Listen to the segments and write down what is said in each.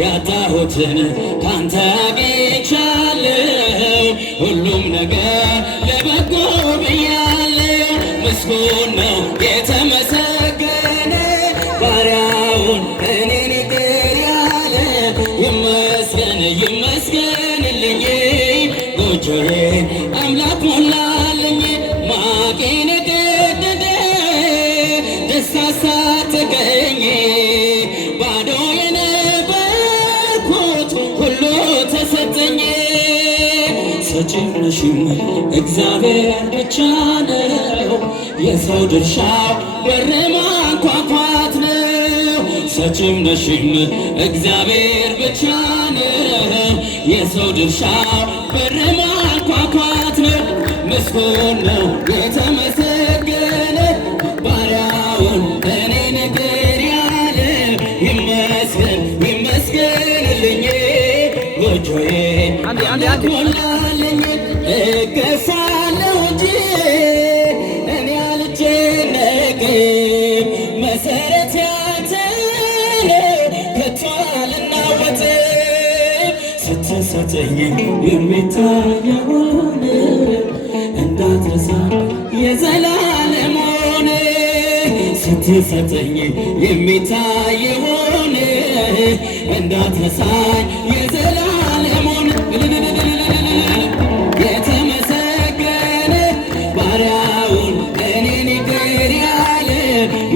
ያጣሁትን ካንተ አግኝቻለሁ። ሁሉም ነገር ለበጎ ብያለሁ። ምስጉን ነው የተመሰገነ ባሪያውን እኔን ይቅር ያለ። ይመስገን ይመስገንልኝ ጎጆዬን አምላክ ሞላልኝ። ማቄን የቀደደ ደስታ አሳጠቀኝ። ባዶ የነበርኩት ሁሉ ተሰጠኝ። ሰጪም ነሽም እግዚአብሔር ብቻ ነው። የሰው ድርሻው በር ማንኳኳት ነው። ሰጪም ነሽም እግዚአብሔር ብቻ ነው። የሰው ድርሻው በር ማንኳኳት ነው። ምስጉን ነው የተመሰገነ ባሪያውን እኔን ይቅር ያለ። ይመስገን ይመስገንልኝ ጎጆዬን ሞላልኝ። እገሳለሁ እንጂ እኔ አልጨነቅም። መሰረት ያንተ ነው ከቶ አልናወጥም። ስትሰጠኝ የሚታየውን እንዳትረሳ የዘላለሙን። ስትሰጠኝ የሚታየውን እንዳትረሳኝ የዘላለሙን። የተመሰገነ ባሪያውን እኔን ይቅር ያለ።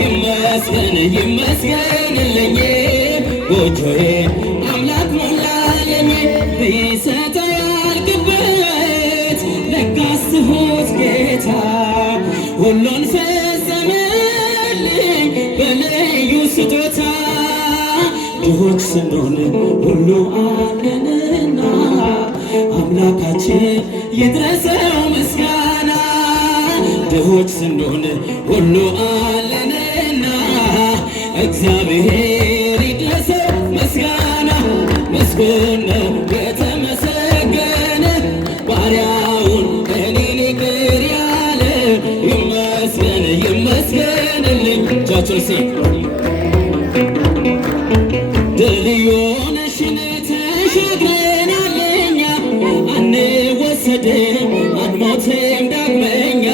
ይመስገን ይመስገንልኝ ጎጆዬ አምላክ ሞላልኝ። ቢሰጠ ያልቅበት ለጋስ ትሁት ጌታ ሁሉን ፈጸመልኝ በልዩ ስጦታ። ድሆች ስንሆን ሁሉ አለንና አምላካችን ይድረሰው ምስጋና። ድሆች ስንሆን ሁሉ አለንና እግዚአብሔር ይድረሰው ምስጋና። ምስጉን ነው የተመሰገነ ባሪያውን እኔን ይቅር ያለ። ይመስገን ይመስገንልኝ እጃችሁን ድል የሆነሽን ተሻግረናል እኛ። አንወሰድም አንሞትም ዳግመኛ።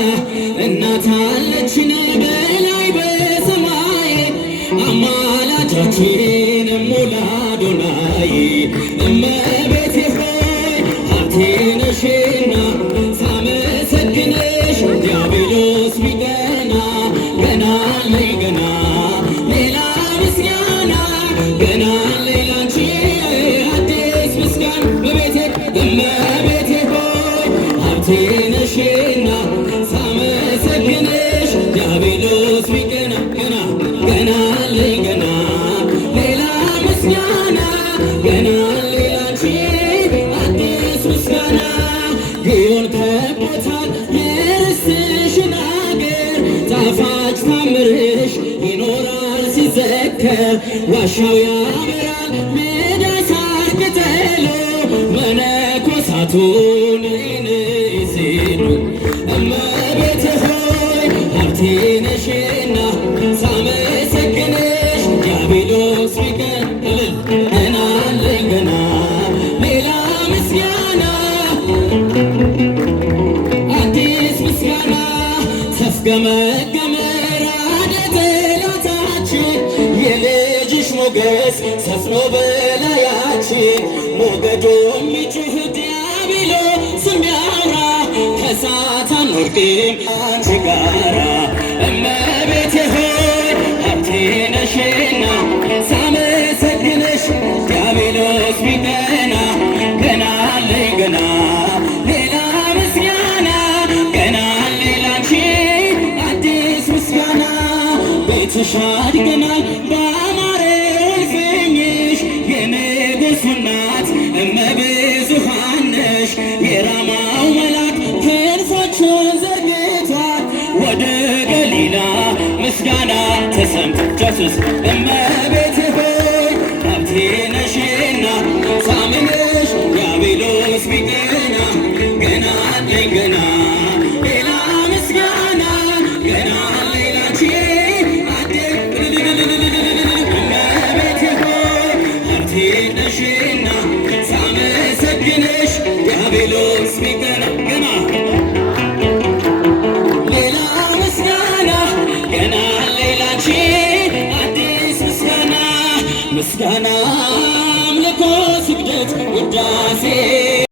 እናት አለችን በላይ በሰማይ አማላጃችን ሙላ አዶናይ። እመቤቴ ሆይ ሀብቴ ነሽና ሳመሰግንሽ ዲያብሎስ ቢቀና። ገና አለኝ ገና ሌላ ምስጋና ገና ሌላንቺ አዲስ ምስጋና። እመቤቴ ሆይ ሀብቴ ነሽና ሳመሰግንሽ ዲያብሎስ ቢቀና። ገና ገና አለኝ ገና ሌላ ምስጋና ገና ሌላንቺ አዲስ ምስጋና። ግዮን ከቦታል የርስትሽን አገር ጣፋጭ ታምርሽ ይኖራል ሲዘከር። ዋሻው ያበራል ሜዳ ሳር ቅጠሉ መነኮሳቱን ይንሲሉ። እመቤቴ ሆይ ሀብቴ ነሽና ሳመሰግንሽ ዲያብሎስ ቢቀር። ገና አለኝ ገና ሌላ ምስጋና አዲስ ምስጋና። ተፍገመገመ ራደ ጠላታችን የልጅሽ ሞገስ ሰፍኖ በላያችን። ሞገዶ የሚጩህ ዲያብሎስ የሚያወራ ከእሳት አንወድቅም አንቺ ጋራ። እመቤቴ ሆይ ሀብቴ ነሽና ሳመሰግንሽ ዲያብሎስ ቢቀና። ገና አለኝ ገና ሌላ ምስጋና ገና ሌላንቺ አዲስ ምስጋና። ቤትሽ አድገናል በአማረው እልፍኝሽ የንጉሥ እናት እመብዙኃን ነሽ። የራማው መልአክ ክንፎቹን ዘርግቷል ወደ ገሊላ ምስጋና ተሰምቶ ጀሱስ። እመቤቴ ሆይ ሀብቴ ነሽና ሳምንሽ ዲያብሎስ ቢቀና። ገና አለኝ ገና ሌላ ምስጋና ገና ሌላንቺ አዲስ። እመቤቴ ሆይ ሀብቴ ዲያብሎስ ቢቀና ገና ሌላ ምስጋና ገና ሌላንቺ አዲስ ምስጋና ምስጋና አምልኮ ስግደት ውዳሴ